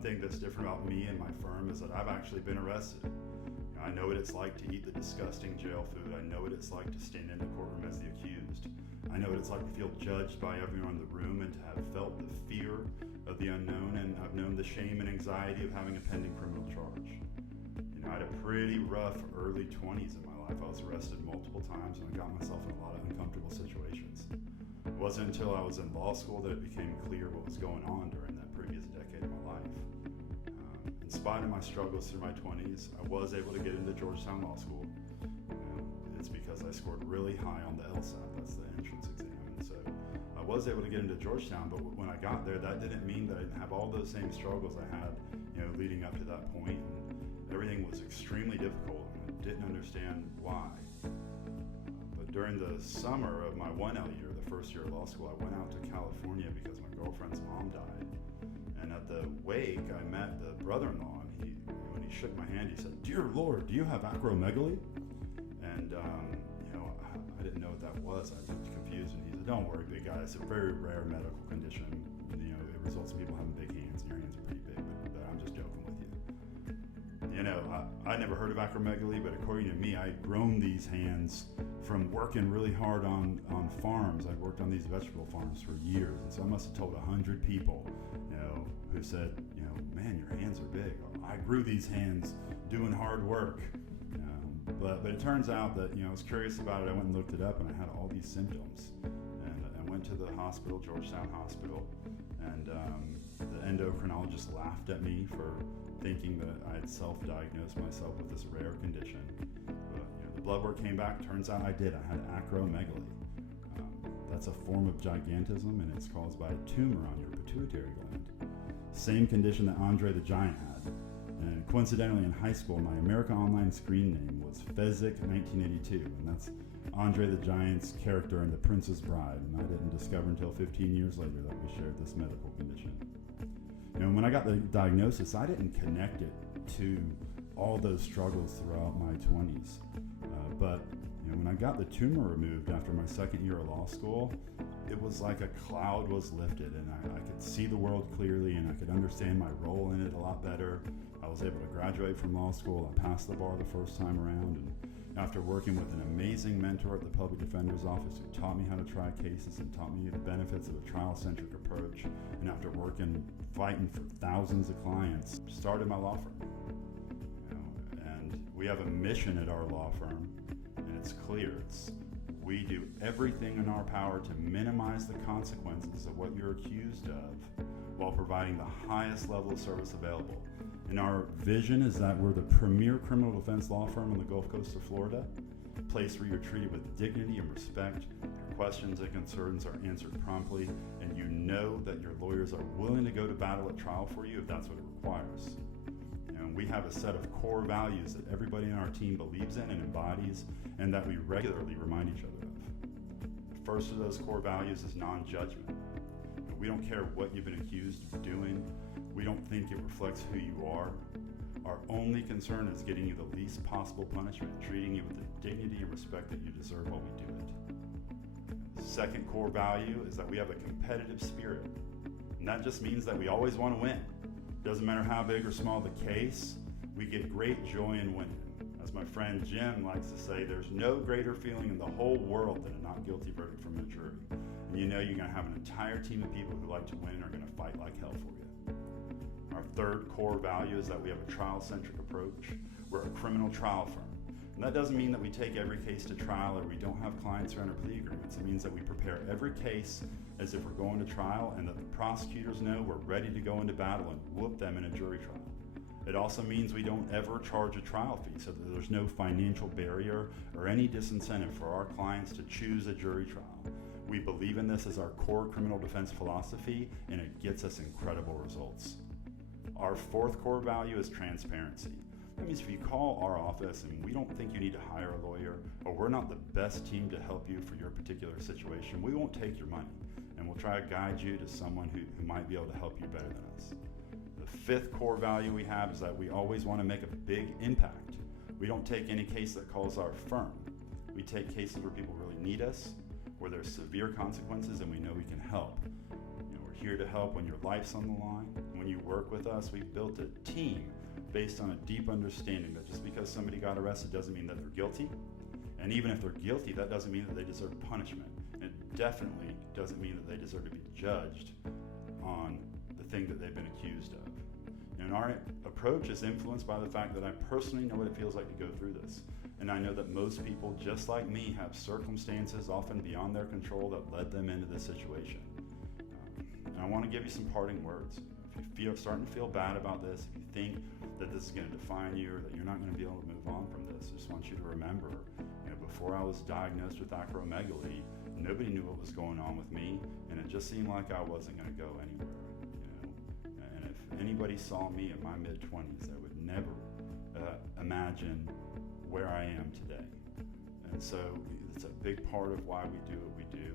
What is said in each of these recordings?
One thing that's different about me and my firm is that I've actually been arrested. I know what it's like to eat the disgusting jail food. I know what it's like to stand in the courtroom as the accused. I know what it's like to feel judged by everyone in the room and to have felt the fear of the unknown, and I've known the shame and anxiety of having a pending criminal charge. I had a pretty rough early 20s in my life. I was arrested multiple times and I got myself in a lot of uncomfortable situations. It wasn't until I was in law school that it became clear what was going on during that previous decade of my life. In spite of my struggles through my 20s, I was able to get into Georgetown Law School. It's because I scored really high on the LSAT, that's the entrance exam. And so I was able to get into Georgetown, but when I got there, that didn't mean that I didn't have all those same struggles I had, leading up to that point. And everything was extremely difficult, and I didn't understand why. But during the summer of my 1L year, the first year of law school, I went out to California because my girlfriend's mom died. And at the wake, I met the brother-in-law, and when he shook my hand, he said, "Dear Lord, do you have acromegaly?" And I didn't know what that was. I looked confused, and he said, "Don't worry, big guy. It's a very rare medical condition. It results in people having big hands, and your hands are pretty big, but I'm just joking with you." I never heard of acromegaly, but according to me, I had grown these hands from working really hard on farms. I'd worked on these vegetable farms for years, and so I must have told 100 people, who said, "Man, your hands are big." I grew these hands doing hard work. But it turns out that, I was curious about it. I went and looked it up, and I had all these symptoms. And I went to the hospital, Georgetown Hospital, and the endocrinologist laughed at me for thinking that I had self-diagnosed myself with this rare condition. But the blood work came back. Turns out I did. I had acromegaly. That's a form of gigantism, and it's caused by a tumor on your pituitary gland. Same condition that Andre the Giant had. And coincidentally, in high school, my America Online screen name was Fezzik1982, and that's Andre the Giant's character in The Princess Bride, and I didn't discover until 15 years later that we shared this medical condition. When I got the diagnosis, I didn't connect it to all those struggles throughout my 20s. But when I got the tumor removed after my second year of law school, it was like a cloud was lifted, and I could see the world clearly, and I could understand my role in it a lot better. I was able to graduate from law school. I passed the bar the first time around, and after working with an amazing mentor at the Public Defender's Office who taught me how to try cases and taught me the benefits of a trial-centric approach, and after fighting for thousands of clients, started my law firm. And we have a mission at our law firm, and it's clear. We do everything in our power to minimize the consequences of what you're accused of while providing the highest level of service available. And our vision is that we're the premier criminal defense law firm on the Gulf Coast of Florida, a place where you're treated with dignity and respect, your questions and concerns are answered promptly, and you know that your lawyers are willing to go to battle at trial for you if that's what it requires. And we have a set of core values that everybody in our team believes in and embodies, and that we regularly remind each other of. The first of those core values is non-judgment. We don't care what you've been accused of doing. We don't think it reflects who you are. Our only concern is getting you the least possible punishment, treating you with the dignity and respect that you deserve while we do it. The second core value is that we have a competitive spirit. And that just means that we always want to win. Doesn't matter how big or small the case, we get great joy in winning. As my friend Jim likes to say, there's no greater feeling in the whole world than a not guilty verdict from a jury. And you're going to have an entire team of people who like to win and are going to fight like hell for you. Our third core value is that we have a trial-centric approach. We're a criminal trial firm. And that doesn't mean that we take every case to trial or we don't have clients who are under plea agreements. It means that we prepare every case as if we're going to trial, and that the prosecutors know we're ready to go into battle and whoop them in a jury trial. It also means we don't ever charge a trial fee, so that there's no financial barrier or any disincentive for our clients to choose a jury trial. We believe in this as our core criminal defense philosophy, and it gets us incredible results. Our fourth core value is transparency. That means if you call our office and we don't think you need to hire a lawyer, or we're not the best team to help you for your particular situation, we won't take your money, and we'll try to guide you to someone who might be able to help you better than us. The fifth core value we have is that we always want to make a big impact. We don't take any case that calls our firm. We take cases where people really need us, where there's severe consequences and we know we can help. We're here to help when your life's on the line. When you work with us, we've built a team based on a deep understanding that just because somebody got arrested doesn't mean that they're guilty. And even if they're guilty, that doesn't mean that they deserve punishment. And it definitely doesn't mean that they deserve to be judged on the thing that they've been accused of. And our approach is influenced by the fact that I personally know what it feels like to go through this. And I know that most people, just like me, have circumstances often beyond their control that led them into this situation. And I want to give you some parting words. If you're starting to feel bad about this, if you think that this is going to define you or that you're not going to be able to move on from this, I just want you to remember, before I was diagnosed with acromegaly, nobody knew what was going on with me, and it just seemed like I wasn't going to go anywhere. And if anybody saw me in my mid-20s, they would never imagine where I am today. And so it's a big part of why we do what we do.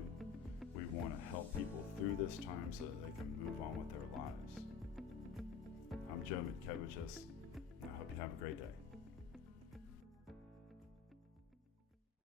We want to help people through this time so that they can move on with their lives. I'm Joe Mitkevicius. I hope you have a great day.